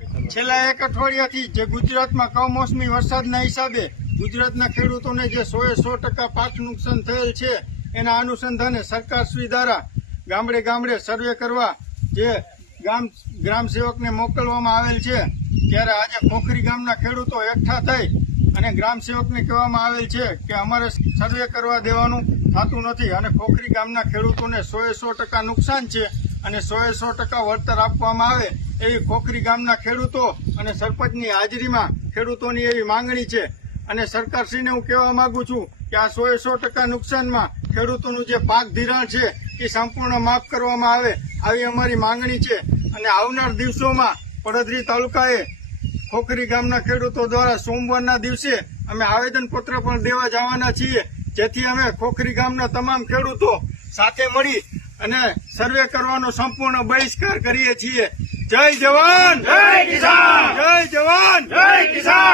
છેલ્લા એક અઠવાડિયાથી જે ગુજરાતમાં કમોસમી વરસાદના હિસાબે ગુજરાતના ખેડૂતોને જે 100% પાક નુકસાન થયેલ છે, એના અનુસંધાને સરકારશ્રી દ્વારા ગામડે ગામડે સર્વે કરવા જે ગ્રામ સેવકને મોકલવામાં આવેલ છે, ત્યારે આજે ખોખરી ગામના ખેડૂતો એકઠા થઈ અને ગ્રામ સેવકને કહેવામાં આવેલ છે કે અમારે સર્વે કરવા દેવાનું થતું નથી અને ખોખરી ગામના ખેડૂતોને 100% નુકસાન છે અને 100% વળતર આપવામાં આવે એવી ખોખરી ગામના ખેડૂતો અને સરપંચની હાજરીમાં ખેડૂતોની એવી માંગણી છે. અને સરકારશ્રીને હું કહેવા માંગુ છું કે આ 100% નુકસાનમાં ખેડૂતોનું જે પાક ધિરાણ છે એ સંપૂર્ણ માફ કરવામાં આવે આવી અમારી માંગણી છે. અને આવનાર દિવસોમાં પડદરી તાલુકાએ ખોખરી ગામના ખેડૂતો દ્વારા સોમવારના દિવસે અમે આવેદનપત્ર પણ દેવા જવાના છીએ, જેથી અમે ખોખરી ગામના તમામ ખેડૂતો સાથે મળી અને સર્વે કરવાનો સંપૂર્ણ બહિષ્કાર કરીએ છીએ. જય જવાન, જય કિસાન. જય જવાન, જય કિસાન.